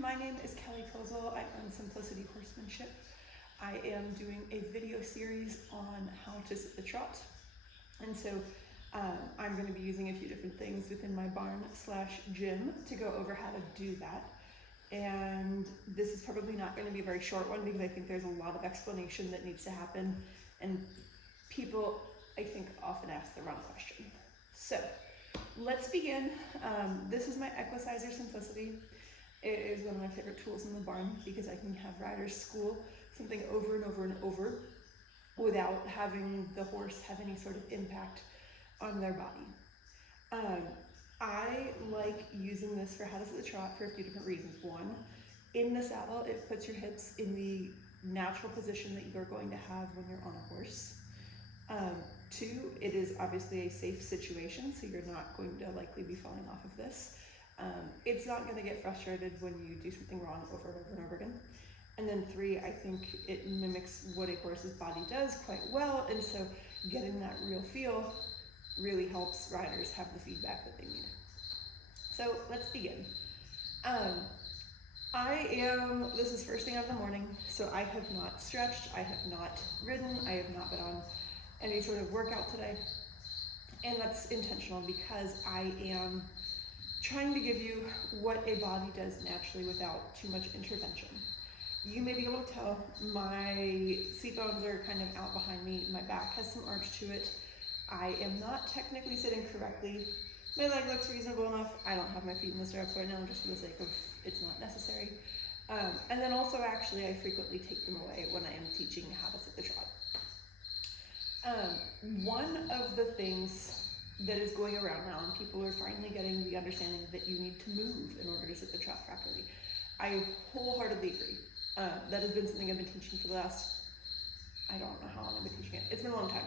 my name is Kelly Kozel. I run Simplicity Horsemanship. I am doing a video series on how to sit the trot. And so I'm going to be using a few different things within my barn/gym to go over how to do that. And this is probably not going to be a very short one because I think there's a lot of explanation that needs to happen. And people, I think, often ask the wrong question. So let's begin. This is my Equicizer Simplicity. It is one of my favorite tools in the barn because I can have riders school something over and over and over without having the horse have any sort of impact on their body. I like using this for how to sit the trot for a few different reasons. One, in the saddle, it puts your hips in the natural position that you are going to have when you're on a horse. Two, it is obviously a safe situation, so you're not going to likely be falling off of this. It's not going to get frustrated when you do something wrong over and over and over again. And then three, I think it mimics what a horse's body does quite well, and so getting that real feel really helps riders have the feedback that they need. So let's begin. This is first thing of the morning, so I have not stretched, I have not ridden, I have not been on any sort of workout today. And that's intentional because I am trying to give you what a body does naturally without too much intervention. You may be able to tell my seat bones are kind of out behind me. My back has some arch to it. I am not technically sitting correctly. My leg looks reasonable enough. I don't have my feet in the stirrups right now just for the sake of it's not necessary. And then also actually I frequently take them away when I am teaching how to sit the trot. One of the things that is going around now, and people are finally getting the understanding that you need to move in order to sit the trot properly. I wholeheartedly agree. That has been something I've been teaching for the last, I don't know how long I've been teaching it. It's been a long time.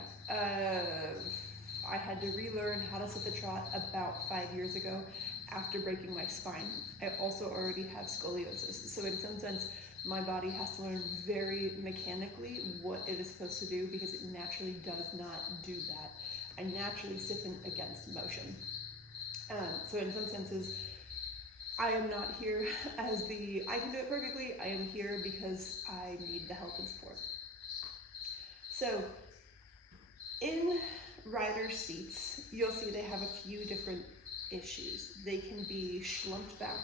I had to relearn how to sit the trot about 5 years ago after breaking my spine. I also already have scoliosis. So in some sense, my body has to learn very mechanically what it is supposed to do because it naturally does not do that. I naturally stiffen against motion. So in some senses, I am not here as I can do it perfectly. I am here because I need the help and support. So in rider seats, you'll see they have a few different issues. They can be slumped back,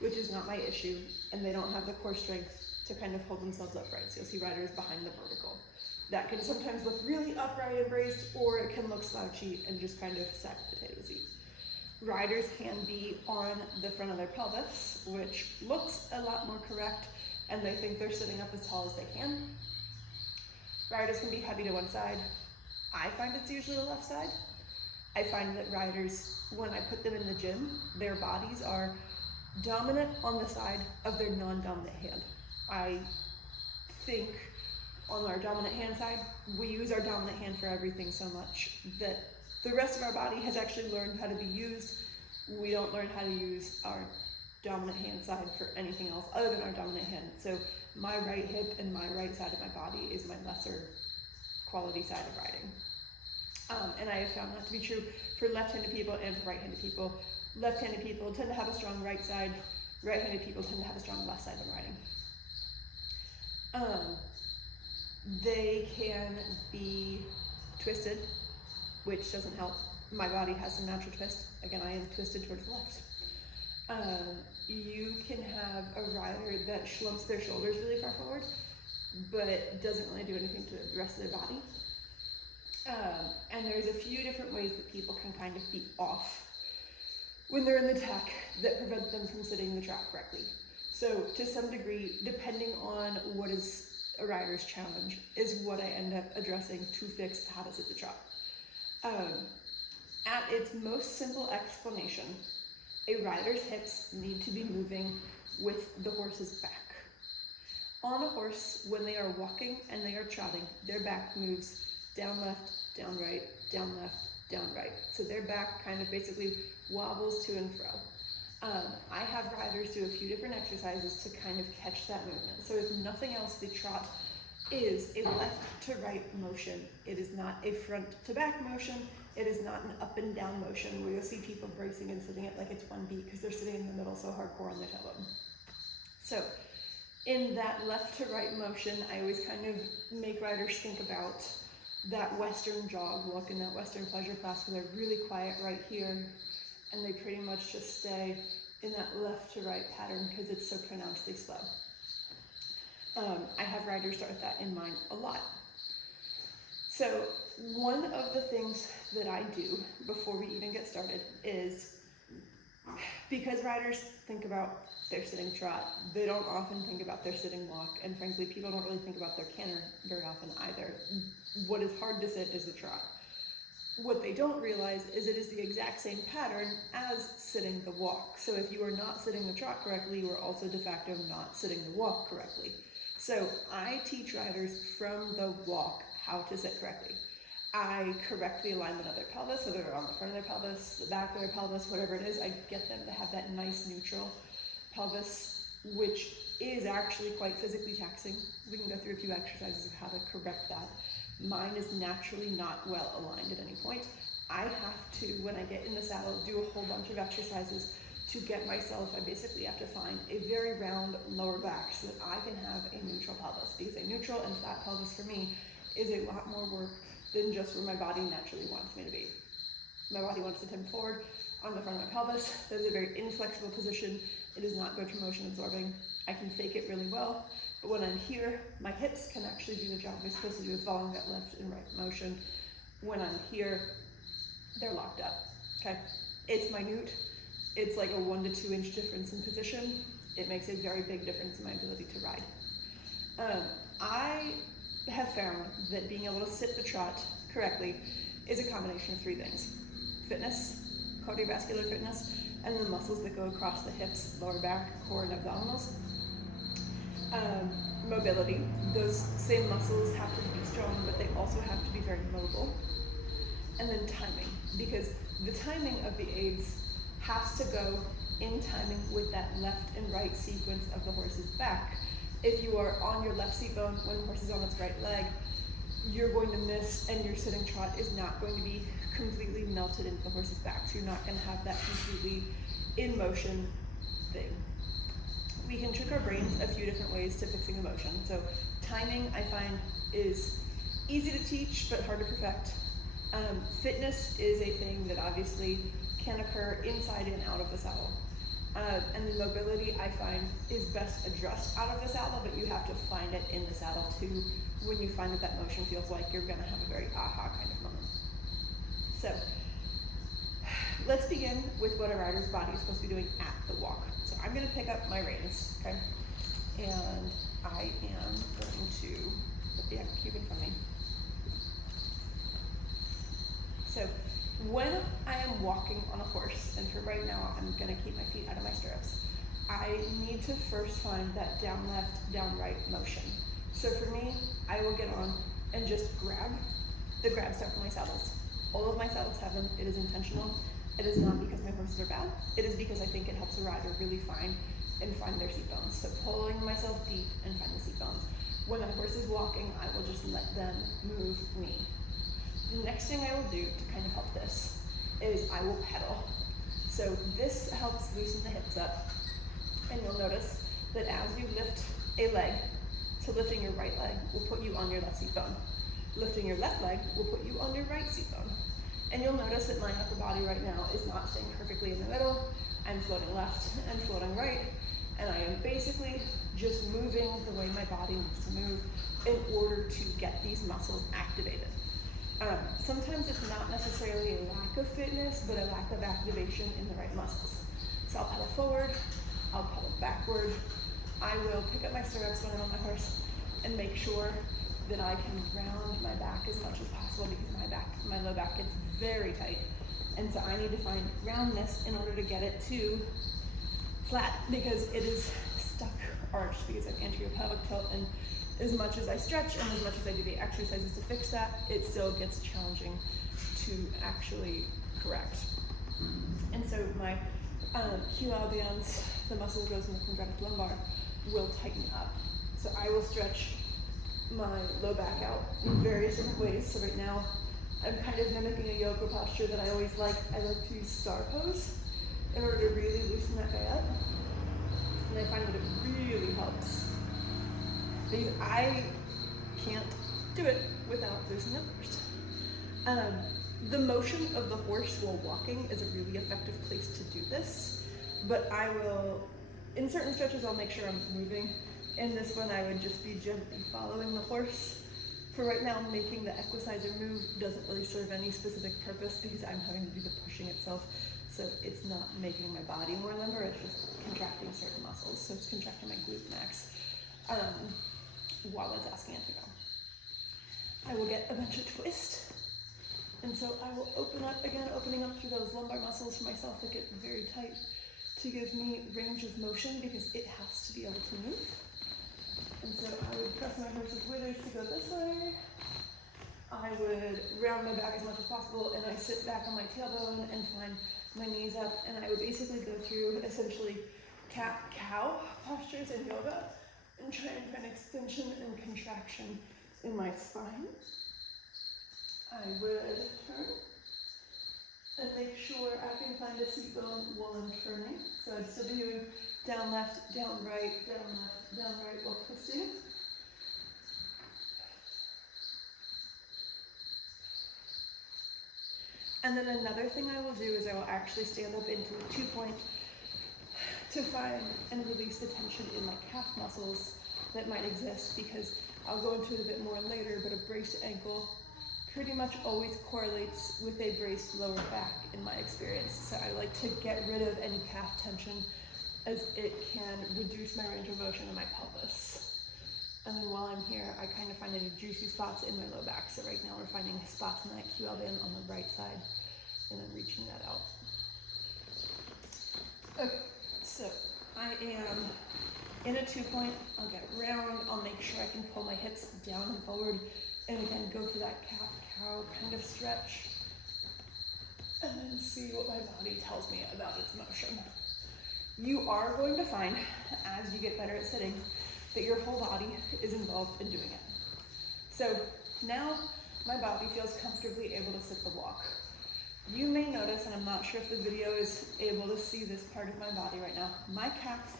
which is not my issue, and they don't have the core strength to kind of hold themselves upright. So you'll see riders behind the vertical. That can sometimes look really upright and braced, or it can look slouchy and just kind of sacked potatoes-y. Riders can be on the front of their pelvis, which looks a lot more correct, and they think they're sitting up as tall as they can. Riders can be heavy to one side. I find it's usually the left side. I find that riders, when I put them in the gym, their bodies are dominant on the side of their non-dominant hand. I think on our dominant hand side, we use our dominant hand for everything so much that the rest of our body has actually learned how to be used. We don't learn how to use our dominant hand side for anything else other than our dominant hand. So my right hip and my right side of my body is my lesser quality side of riding. And I have found that to be true for left-handed people and for right-handed people. Left-handed people tend to have a strong right side. Right-handed people tend to have a strong left side when riding. They can be twisted, which doesn't help. My body has some natural twist. Again, I am twisted towards the left. You can have a rider that slumps their shoulders really far forward, but doesn't really do anything to the rest of their body. And there's a few different ways that people can kind of be off when they're in the tack that prevent them from sitting the trot correctly. So to some degree, depending on what is a rider's challenge, is what I end up addressing to fix how to sit the trot. At its most simple explanation, a rider's hips need to be moving with the horse's back. On a horse, when they are walking and they are trotting, their back moves down left, down right, down left, down right. So their back kind of basically wobbles to and fro. I have riders do a few different exercises to kind of catch that movement. So if nothing else, the trot is a left to right motion. It is not a front to back motion. It is not an up and down motion where you'll see people bracing and sitting it like it's one beat because they're sitting in the middle so hardcore on their tailbone. So in that left to right motion, I always kind of make riders think about that Western jog look and that Western pleasure class where they're really quiet right here and they pretty much just stay in that left to right pattern because it's so pronouncedly slow. I have riders start with that in mind a lot. So one of the things that I do before we even get started is, because riders think about their sitting trot, they don't often think about their sitting walk, and frankly, people don't really think about their canter very often either. What is hard to sit is the trot. What they don't realize is it is the exact same pattern as sitting the walk. So if you are not sitting the trot correctly, you are also de facto not sitting the walk correctly. So I teach riders from the walk how to sit correctly. I correct the alignment of their pelvis, so they're on the front of their pelvis, the back of their pelvis, whatever it is. I get them to have that nice neutral pelvis, which is actually quite physically taxing. We can go through a few exercises of how to correct that. Mine is naturally not well aligned at any point. I have to, when I get in the saddle, do a whole bunch of exercises to get myself, I basically have to find a very round lower back so that I can have a neutral pelvis, because a neutral and flat pelvis for me is a lot more work than just where my body naturally wants me to be. My body wants to tip forward on the front of my pelvis. That is a very inflexible position. It is not good for motion absorbing. I can fake it really well, but when I'm here, my hips can actually do the job they're supposed to do, following that left and right motion. When I'm here, they're locked up, okay? It's minute. It's like a 1 to 2 inch difference in position. It makes a very big difference in my ability to ride. I have found that being able to sit the trot correctly is a combination of 3 things: fitness, cardiovascular fitness, and the muscles that go across the hips, lower back, core, and abdominals. Mobility. Those same muscles have to be strong, but they also have to be very mobile. And then timing, because the timing of the aids has to go in timing with that left and right sequence of the horse's back. If you are on your left seat bone when the horse is on its right leg, you're going to miss, and your sitting trot is not going to be completely melted into the horse's back. So you're not going to have that completely in motion thing. We can trick our brains a few different ways to fixing emotion. So timing, I find, is easy to teach but hard to perfect. Fitness is a thing that obviously can occur inside and out of the saddle. And the mobility, I find, is best addressed out of the saddle, but you have to find it in the saddle too, when you find that motion feels like you're gonna have a very aha kind of moment. So let's begin with what a rider's body is supposed to be doing at the walk. So I'm gonna pick up my reins, okay? And I am going to put the cube in front of me. So when I am walking on a horse, and for right now, I'm gonna keep my feet out of my stirrups, I need to first find that down left, down right motion. So for me, I will get on and just grab. The grabs start from my saddles. All of my saddles have them. It is intentional. It is not because my horses are bad. It is because I think it helps a rider really find their seat bones. So pulling myself deep and find the seat bones. When the horse is walking, I will just let them move me. The next thing I will do to kind of help this is I will pedal. So this helps loosen the hips up. And you'll notice that as you lift a leg, so lifting your right leg will put you on your left seat bone. Lifting your left leg will put you on your right seat bone. And you'll notice that my upper body right now is not staying perfectly in the middle. I'm floating left and floating right. And I am basically just moving the way my body wants to move in order to get these muscles activated. Sometimes it's not necessarily a lack of fitness, but a lack of activation in the right muscles. So I'll pedal forward, I'll pedal backward. I will pick up my stirrups when I'm on my horse and make sure that I can round my back as much as possible, because my low back gets very tight. And so I need to find roundness in order to get it to flat, because it is stuck arched because of anterior pelvic tilt, and as much as I stretch and as much as I do the exercises to fix that, it still gets challenging to actually correct. And so my Q albion's, the muscle that goes in the quadratic lumbar, will tighten up. So I will stretch my low back out in various different ways. So right now, I'm kind of mimicking a yoga posture that I always like. I like to use star pose in order to really loosen that guy up. And I find that it really because I can't do it without loosening up first. The motion of the horse while walking is a really effective place to do this, but I will, in certain stretches, I'll make sure I'm moving. In this one, I would just be gently following the horse. For right now, making the equicizer move doesn't really serve any specific purpose because I'm having to do the pushing itself, so it's not making my body more limber, it's just contracting certain muscles. So it's contracting my glute max while it's asking it to go. I will get a bunch of twist. And so I will open up, again, opening up through those lumbar muscles for myself that get very tight to give me range of motion because it has to be able to move. And so I would press my horse's withers to go this way. I would round my back as much as possible, and I sit back on my tailbone and find my knees up, and I would basically go through essentially cat-cow postures in yoga and try and find extension and contraction in my spine. I would turn and make sure I can find a seat bone while I'm turning. So I'd still be doing down left, down right, down left, down right while twisting. And then another thing I will do is I will actually stand up into a 2-point to find and release the tension in my calf muscles that might exist, because I'll go into it a bit more later, but a braced ankle pretty much always correlates with a braced lower back in my experience. So I like to get rid of any calf tension as it can reduce my range of motion in my pelvis. And then while I'm here, I kind of find any juicy spots in my low back. So right now we're finding spots in that QL band on the right side and then reaching that out. Okay, so I am in a 2-point. I'll get round, I'll make sure I can pull my hips down and forward, and again, go for that cat-cow kind of stretch, and then see what my body tells me about its motion. You are going to find, as you get better at sitting, that your whole body is involved in doing it. So now my body feels comfortably able to sit the walk. You may notice, and I'm not sure if the video is able to see this part of my body right now, my calf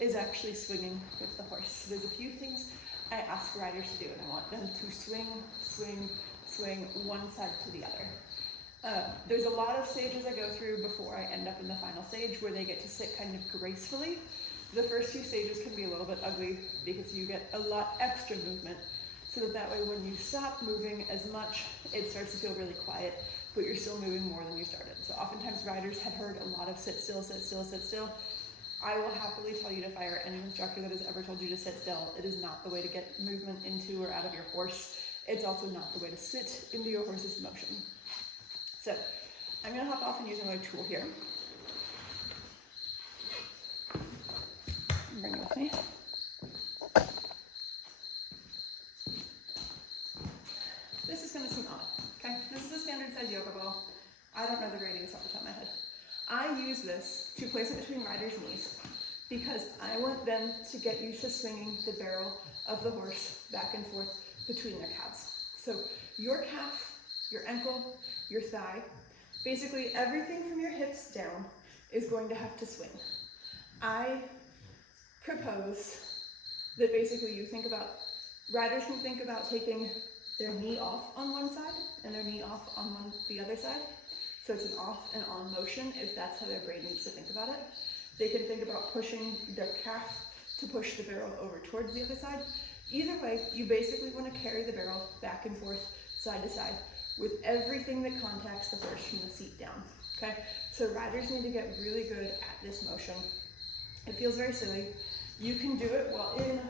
is actually swinging with the horse. There's a few things I ask riders to do, and I want them to swing, swing, swing one side to the other. There's a lot of stages I go through before I end up in the final stage where they get to sit kind of gracefully. The first few stages can be a little bit ugly because you get a lot extra movement, so that way when you stop moving as much, it starts to feel really quiet, but you're still moving more than you started. So oftentimes riders have heard a lot of sit still, sit still, sit still. I will happily tell you to fire any instructor that has ever told you to sit still. It is not the way to get movement into or out of your horse. It's also not the way to sit into your horse's motion. So I'm going to hop off and use another tool here. Bring it with me. This is going to seem odd, okay? This is a standard size yoga ball. I don't know the radius off the top of my head. I use this to place it between riders' knees because I want them to get used to swinging the barrel of the horse back and forth between their calves. So your calf, your ankle, your thigh, basically everything from your hips down is going to have to swing. I propose that basically you think about, riders can think about taking their knee off on one side and their knee off on the other side. So it's an off and on motion if that's how their brain needs to think about it. They can think about pushing their calf to push the barrel over towards the other side. Either way, you basically want to carry the barrel back and forth, side to side, with everything that contacts the horse from the seat down, okay? So riders need to get really good at this motion. It feels very silly. You can do it while in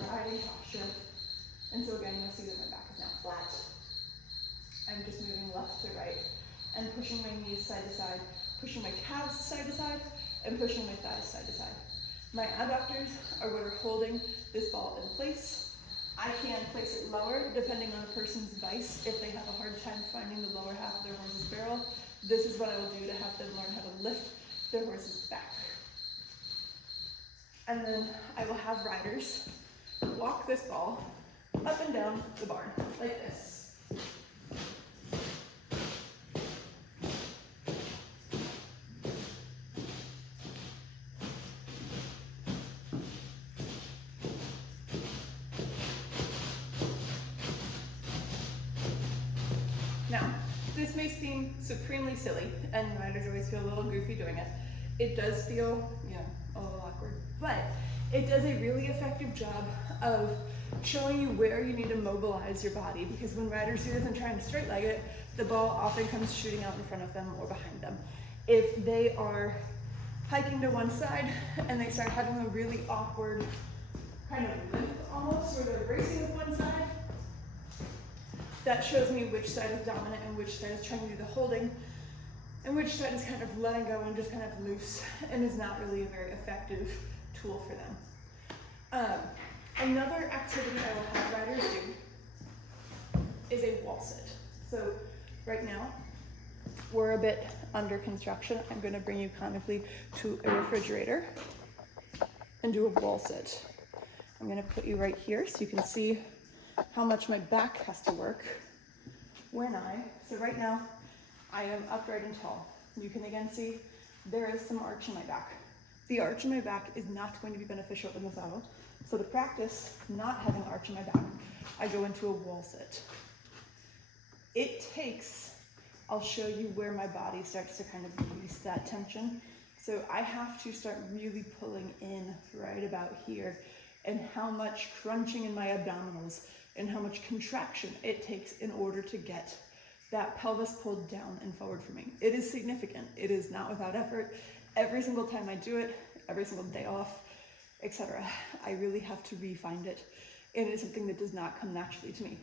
riding posture. And so again, you'll see that my back is now flat. I'm just moving left to right and pushing my knees side to side, pushing my calves side to side, and pushing my thighs side to side. My adductors are what are holding this ball in place. I can place it lower depending on the person's vice. If they have a hard time finding the lower half of their horse's barrel, this is what I will do to have them learn how to lift their horse's back. And then I will have riders walk this ball up and down the barn like this. this may seem supremely silly, and riders always feel a little goofy doing it. It does feel, a little awkward, but it does a really effective job of showing you where you need to mobilize your body, because when riders do this and trying to straight leg it, the ball often comes shooting out in front of them or behind them. If they are hiking to one side and they start having a really awkward kind of limp almost, where they're racing with one side, that shows me which side is dominant and which side is trying to do the holding, and which side is kind of letting go and just kind of loose and is not really a very effective tool for them. Another activity I will have riders do is a wall sit. So right now, we're a bit under construction. I'm going to bring you comically to a refrigerator and do a wall sit. I'm going to put you right here so you can see how much my back has to work so right now I am upright and tall. You can again see there is some arch in my back. The arch in my back is not going to be beneficial in the saddle. So to practice not having arch in my back, I go into a wall sit. I'll show you where my body starts to kind of release that tension. So I have to start really pulling in right about here, and how much crunching in my abdominals and how much contraction it takes in order to get that pelvis pulled down and forward for me. It is significant. It is not without effort. Every single time I do it, every single day off, etc., I really have to re-find it. And it is something that does not come naturally to me.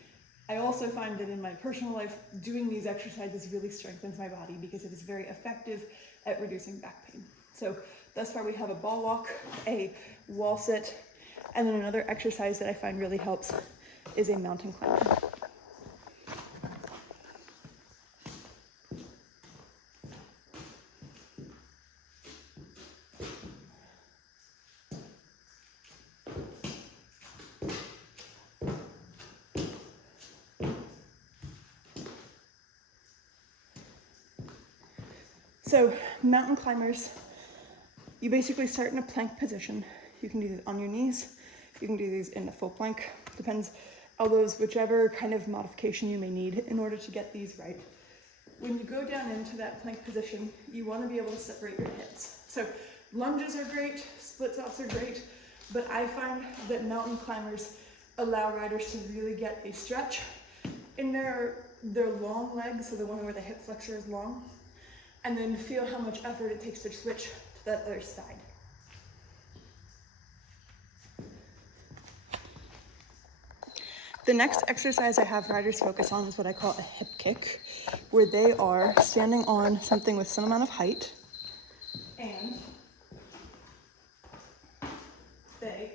I also find that in my personal life, doing these exercises really strengthens my body because it is very effective at reducing back pain. So thus far we have a ball walk, a wall sit, and then another exercise that I find really helps is a mountain climber. So mountain climbers, you basically start in a plank position. You can do this on your knees. You can do these in a full plank. Depends, elbows, whichever kind of modification you may need in order to get these right. When you go down into that plank position, you want to be able to separate your hips. So lunges are great, split offs are great, but I find that mountain climbers allow riders to really get a stretch in their long legs, so the one where the hip flexor is long, and then feel how much effort it takes to switch to that other side. The next exercise I have riders focus on is what I call a hip kick, where they are standing on something with some amount of height, and they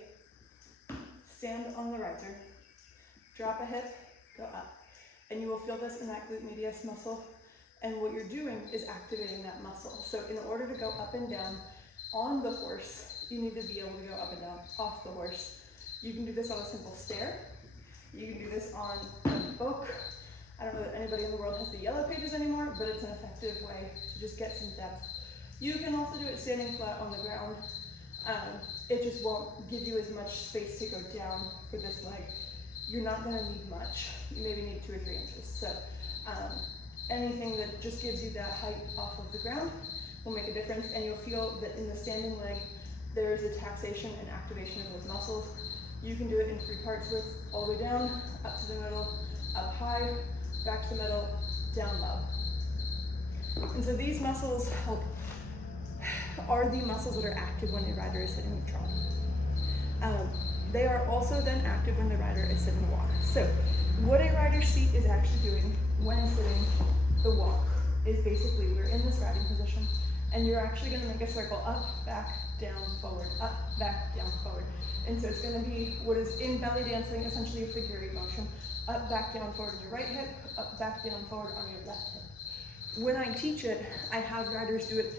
stand on the riser, drop a hip, go up, and you will feel this in that glute medius muscle. And what you're doing is activating that muscle. So in order to go up and down on the horse, you need to be able to go up and down off the horse. You can do this on a simple stair. You can do this on a book. I don't know that anybody in the world has the yellow pages anymore, but it's an effective way to just get some depth. You can also do it standing flat on the ground. It just won't give you as much space to go down for this leg. You're not gonna need much. You maybe need 2 or 3 inches. So anything that just gives you that height off of the ground will make a difference, and you'll feel that in the standing leg, there is a taxation and activation of those muscles. You can do it in 3 parts with all the way down, up to the middle, up high, back to the middle, down low. And so these muscles are the muscles that are active when the rider is sitting in the trot. They are also then active when the rider is sitting in the walk. So what a rider's seat is actually doing when sitting the walk is basically we're in this riding position, and you're actually going to make a circle up, back, down, forward, up, back, down, forward. And so it's going to be what is in belly dancing, essentially a figure 8 motion. Up, back, down, forward on your right hip, up, back, down, forward on your left hip. When I teach it, I have riders do it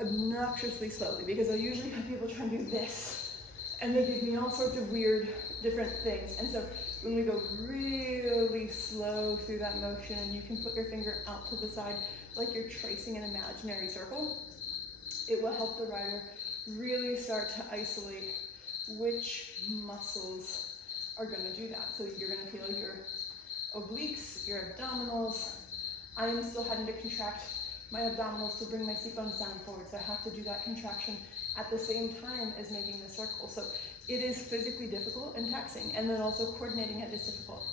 obnoxiously slowly, because I usually have people try and do this, and they give me all sorts of weird different things. And so when we go really slow through that motion, and you can put your finger out to the side like you're tracing an imaginary circle, it will help the rider really start to isolate which muscles are going to do that. So you're going to feel your obliques, your abdominals, I am still having to contract my abdominals to bring my seat bones down and forward. So I have to do that contraction at the same time as making the circle. So it is physically difficult and taxing, and then also coordinating it is difficult.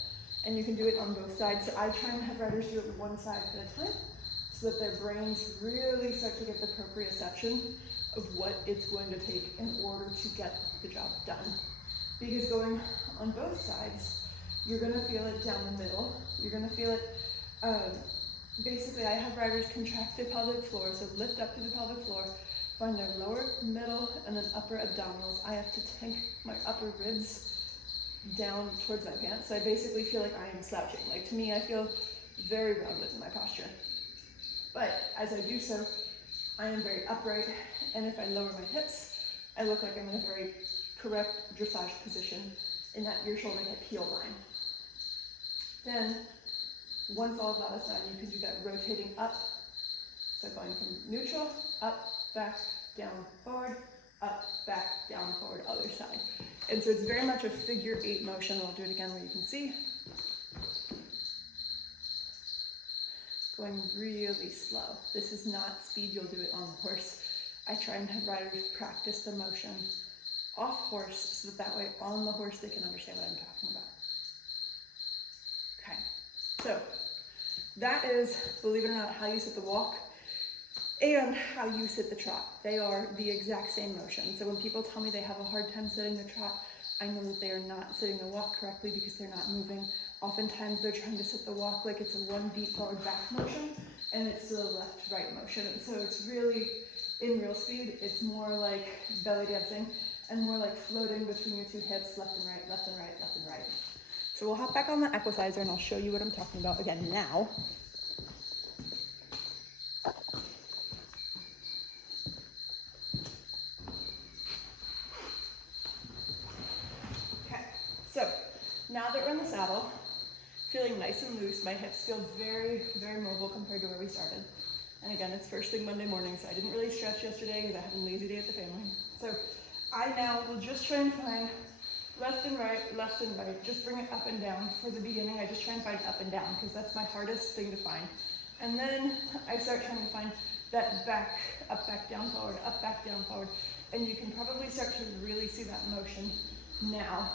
And you can do it on both sides. So I try and have riders do it with one side at a time so that their brains really start to get the proprioception of what it's going to take in order to get the job done. Because going on both sides, you're going to feel it down the middle. You're going to feel it, basically I have riders contract the pelvic floor, so lift up to the pelvic floor, find their lower, middle, and then upper abdominals. I have to tank my upper ribs down towards my pants. So I basically feel like I am slouching. Like, to me, I feel very rounded in my posture. But as I do so, I am very upright, and if I lower my hips, I look like I'm in a very correct dressage position in that ear, shoulder, hip, heel line. Then, one followed by the side, you can do that rotating up. So going from neutral, up, back, down, forward, up, back, down, forward, other side. And so it's very much a figure 8 motion. I'll do it again where you can see. Going really slow. This is not speed, you'll do it on the horse. I try and have riders practice the motion off horse so that way on the horse they can understand what I'm talking about. Okay, so that is, believe it or not, how you sit the walk and how you sit the trot. They are the exact same motion. So when people tell me they have a hard time sitting the trot, I know that they are not sitting the walk correctly because they're not moving. Oftentimes they're trying to sit the walk like it's a 1 beat forward back motion, and it's still a left right motion. And so it's really, in real speed, it's more like belly dancing and more like floating between your 2 hips, left and right, left and right, left and right. So we'll hop back on the equalizer and I'll show you what I'm talking about again now. Okay, so now that we're in the saddle, feeling nice and loose, my hips feel very, very mobile compared to where we started. And again, it's first thing Monday morning, so I didn't really stretch yesterday because I had a lazy day at the family. So I now will just try and find left and right, just bring it up and down. For the beginning, I just try and find up and down because that's my hardest thing to find. And then I start trying to find that back, up, back, down, forward, up, back, down, forward. And you can probably start to really see that motion now.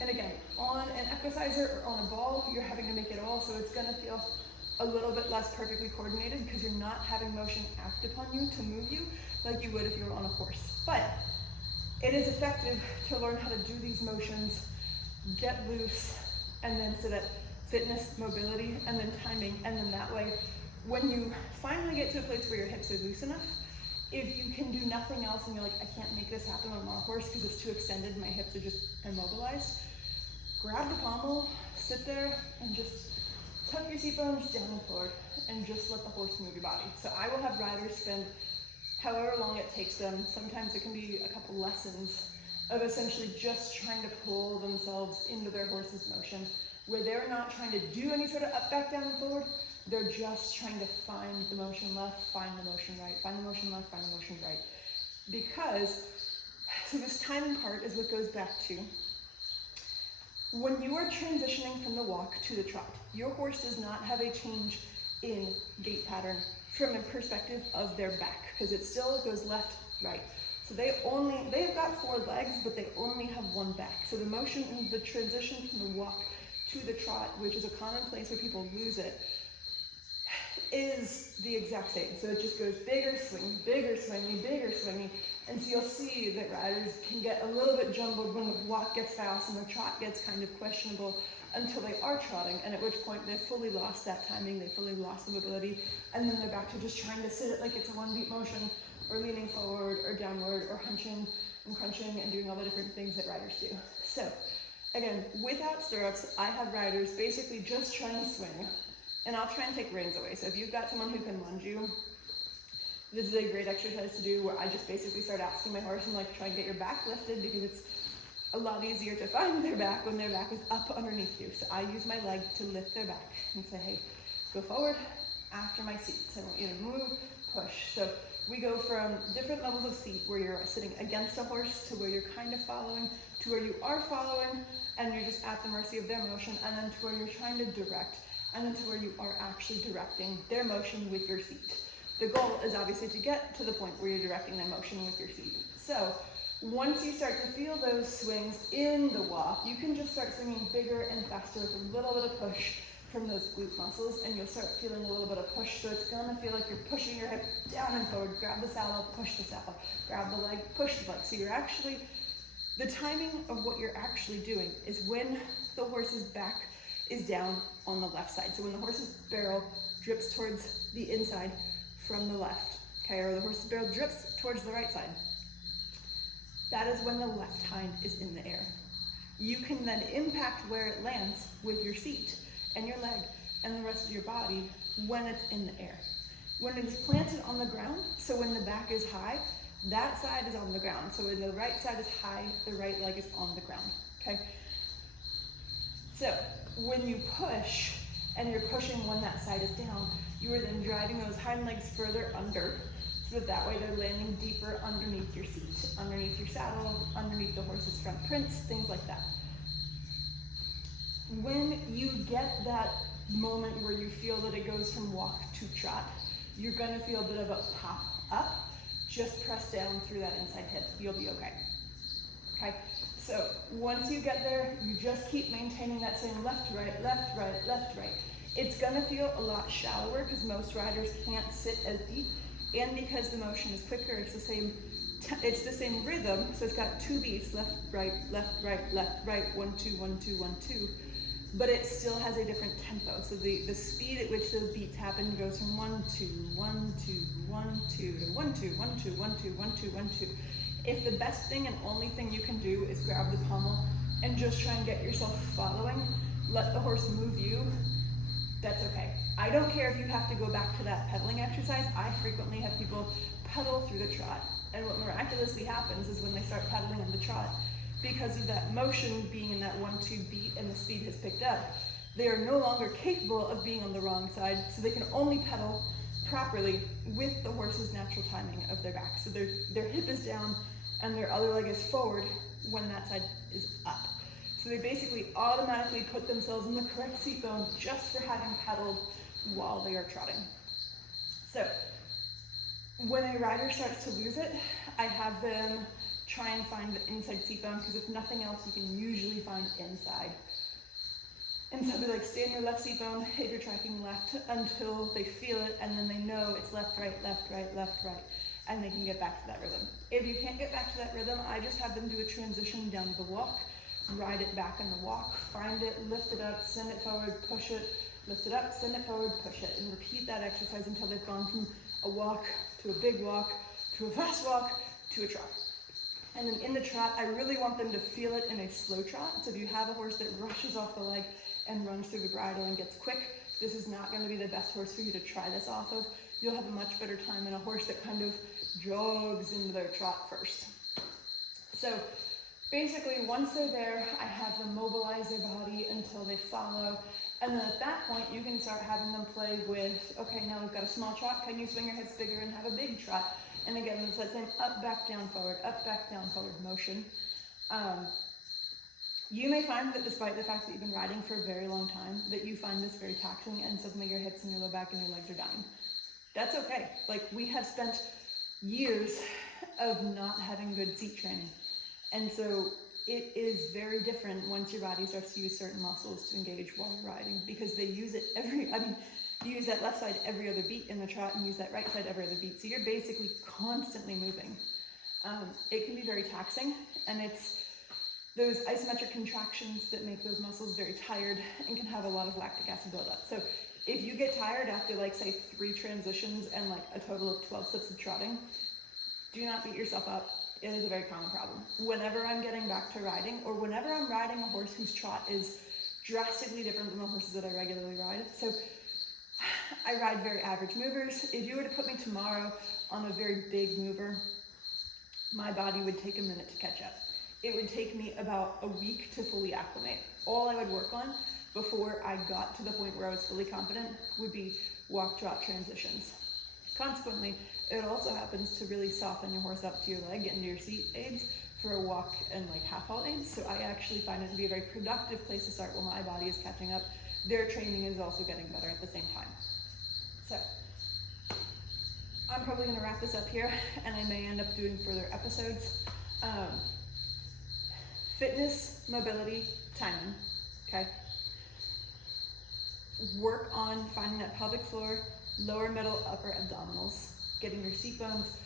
And again, on an equalizer or on a ball, you're having to make it all, so it's gonna feel a little bit less perfectly coordinated because you're not having motion act upon you to move you like you would if you were on a horse. But it is effective to learn how to do these motions, get loose, and then so that fitness, mobility, and then timing, and then that way, when you finally get to a place where your hips are loose enough, if you can do nothing else and you're like, I can't make this happen when I'm on a horse because it's too extended and my hips are just immobilized, grab the pommel, sit there, and just tuck your seat bones down and forward, and just let the horse move your body. So I will have riders spend however long it takes them. Sometimes it can be a couple lessons of essentially just trying to pull themselves into their horse's motion, where they're not trying to do any sort of up, back, down, and forward. They're just trying to find the motion left, find the motion right, find the motion left, find the motion right. Because, so this timing part is what goes back to when you are transitioning from the walk to the trot. Your horse does not have a change in gait pattern from a perspective of their back, because it still goes left, right. So they've got 4 legs, but they only have 1 back. So the motion and the transition from the walk to the trot, which is a common place where people lose it, is the exact same. So it just goes bigger swing, bigger swingy, bigger swingy. And so you'll see that riders can get a little bit jumbled when the walk gets fast and the trot gets kind of questionable until they are trotting, and at which point they've fully lost that timing, they've fully lost the mobility, and then they're back to just trying to sit it like it's a 1 beat motion, or leaning forward, or downward, or hunching and crunching and doing all the different things that riders do. So, again, without stirrups, I have riders basically just trying to swing, and I'll try and take reins away. So if you've got someone who can lunge you, this is a great exercise to do where I just basically start asking my horse and like try and get your back lifted, because it's a lot easier to find their back when their back is up underneath you. So I use my leg to lift their back and say, hey, go forward after my seat. So I want you to move, push. So we go from different levels of seat where you're sitting against a horse to where you're kind of following, to where you are following and you're just at the mercy of their motion, and then to where you're trying to direct and then to where you are actually directing their motion with your seat. The goal is obviously to get to the point where you're directing their motion with your seat. So once you start to feel those swings in the walk, you can just start swinging bigger and faster with a little bit of push from those glute muscles, and you'll start feeling a little bit of push. So it's gonna feel like you're pushing your hip down and forward. Grab the saddle, push the saddle. Grab the leg, push the leg. So you're actually, the timing of what you're actually doing is when the horse's back is down on the left side. So when the horse's barrel drips towards the inside from the left, okay, or the horse's barrel drips towards the right side, that is when the left hind is in the air. You can then impact where it lands with your seat and your leg and the rest of your body when it's in the air. When it is planted on the ground, so when the back is high, that side is on the ground. So when the right side is high, the right leg is on the ground, okay? So when you push, and you're pushing when that side is down, you are then driving those hind legs further under, so that way they're landing deeper underneath your seat, underneath your saddle, underneath the horse's front prints, things like that. When you get that moment where you feel that it goes from walk to trot, you're gonna feel a bit of a pop up. Just press down through that inside hip. You'll be okay. Okay? So once you get there, you just keep maintaining that same left, right, left, right, left, right. It's gonna feel a lot shallower because most riders can't sit as deep, and because the motion is quicker, it's the same rhythm. So it's got 2 beats, left, right, left, right, left, right, 1, 2, 1, 2, 1, 2. But it still has a different tempo. So the speed at which those beats happen goes from 1, 2, 1, 2, 1, 2 to 1, 2, 1, 2, 1, 2, 1, 2, 1, 2. If the best thing and only thing you can do is grab the pommel and just try and get yourself following, let the horse move you, that's okay. I don't care if you have to go back to that pedaling exercise. I frequently have people pedal through the trot. And what miraculously happens is when they start pedaling in the trot, because of that motion being in that 1-2 beat and the speed has picked up, they are no longer capable of being on the wrong side, so they can only pedal properly with the horse's natural timing of their back. So their hip is down and their other leg is forward when that side is up. So they basically automatically put themselves in the correct seat bone just for having pedaled while they are trotting. So when a rider starts to lose it, I have them try and find the inside seat bone, because if nothing else, you can usually find inside. And so they stay in your left seat bone if you're tracking left until they feel it, and then they know it's left, right, left, right, left, right, and they can get back to that rhythm. If you can't get back to that rhythm, I just have them do a transition down the walk, ride it back in the walk, find it, lift it up, send it forward, push it, lift it up, send it forward, push it, and repeat that exercise until they've gone from a walk to a big walk to a fast walk to a trot. And then in the trot, I really want them to feel it in a slow trot. So if you have a horse that rushes off the leg and runs through the bridle and gets quick, this is not going to be the best horse for you to try this off of. You'll have a much better time in a horse that kind of jogs into their trot first. So basically, once they're there, I have them mobilize their body until they follow. And then at that point, you can start having them play with, okay, now we've got a small trot. Can you swing your hips bigger and have a big trot? And again, it's that same up, back, down, forward motion. You may find that despite the fact that you've been riding for a very long time, that you find this very taxing and suddenly your hips and your low back and your legs are dying. That's okay. Like, we have spent years of not having good seat training. And so it is very different once your body starts to use certain muscles to engage while you're riding, because they use it you use that left side every other beat in the trot and use that right side every other beat. So you're basically constantly moving. It can be very taxing, and it's those isometric contractions that make those muscles very tired and can have a lot of lactic acid buildup. So if you get tired after, like, say 3 transitions and like a total of 12 steps of trotting, do not beat yourself up. It is a very common problem. Whenever I'm getting back to riding, or whenever I'm riding a horse whose trot is drastically different from the horses that I regularly ride. So I ride very average movers. If you were to put me tomorrow on a very big mover, my body would take a minute to catch up. It would take me about a week to fully acclimate. All I would work on before I got to the point where I was fully competent would be walk-trot transitions. Consequently, it also happens to really soften your horse up to your leg and your seat aids for a walk and like half halt aids. So I actually find it to be a very productive place to start while my body is catching up, their training is also getting better at the same time. So I'm probably gonna wrap this up here, and I may end up doing further episodes. Fitness, mobility, timing, okay? Work on finding that pelvic floor, lower, middle, upper abdominals, getting your seat bones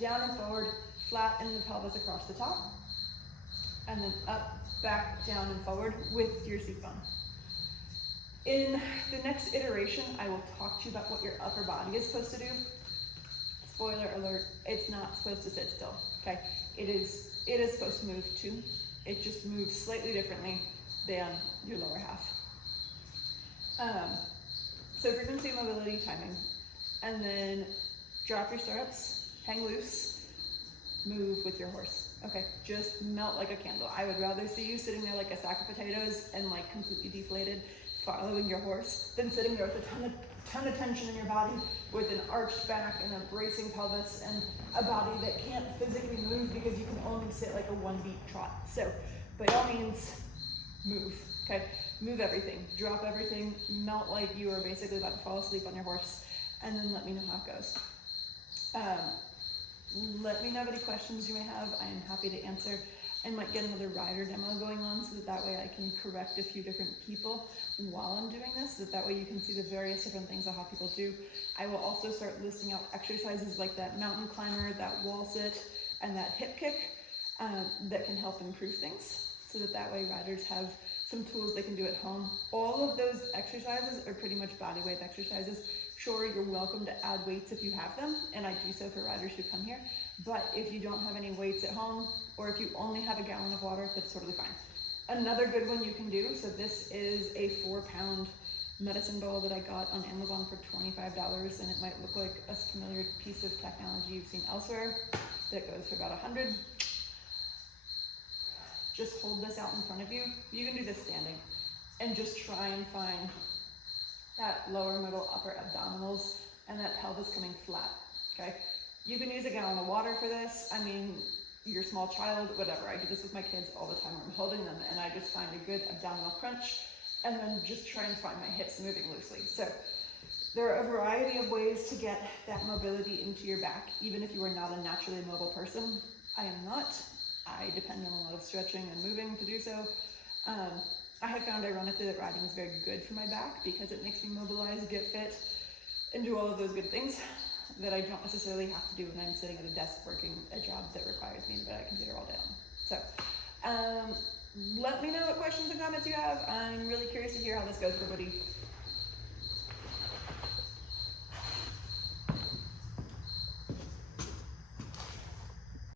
down and forward, flat in the pelvis across the top, and then up, back, down, and forward with your seat bone. In the next iteration, I will talk to you about what your upper body is supposed to do. Spoiler alert, it's not supposed to sit still, okay? It is supposed to move too. It just moves slightly differently than your lower half. So frequency, mobility, timing, and then drop your stirrups, hang loose, move with your horse. Okay, just melt like a candle. I would rather see you sitting there like a sack of potatoes and like completely deflated, following your horse, than sitting there with a ton of tension in your body, with an arched back and a bracing pelvis and a body that can't physically move because you can only sit like a 1-beat trot. So by all means, move, okay? Move everything, drop everything, melt like you are basically about to fall asleep on your horse, and then let me know how it goes. Let me know any questions you may have. I am happy to answer. I might get another rider demo going on so that way I can correct a few different people while I'm doing this, so that way you can see the various different things of how people do. I will also start listing out exercises like that mountain climber, that wall sit, and that hip kick that can help improve things, so that way riders have some tools they can do at home. All of those exercises are pretty much body weight exercises. Sure, you're welcome to add weights if you have them, and I do so for riders who come here. But if you don't have any weights at home, or if you only have a gallon of water, that's totally fine. Another good one you can do, so this is a 4-pound medicine ball that I got on Amazon for $25, and it might look like a familiar piece of technology you've seen elsewhere that goes for about $100. Just hold this out in front of you. You can do this standing, and just try and find that lower, middle, upper abdominals and that pelvis coming flat, okay? You can use a gallon of water for this. I mean, your small child, whatever. I do this with my kids all the time where I'm holding them, and I just find a good abdominal crunch, and then just try and find my hips moving loosely. So there are a variety of ways to get that mobility into your back, even if you are not a naturally mobile person. I am not. I depend on a lot of stretching and moving to do so. I have found ironically that riding is very good for my back because it makes me mobilize, get fit, and do all of those good things that I don't necessarily have to do when I'm sitting at a desk working a job that requires me to consider all day long. So let me know what questions and comments you have. I'm really curious to hear how this goes for everybody.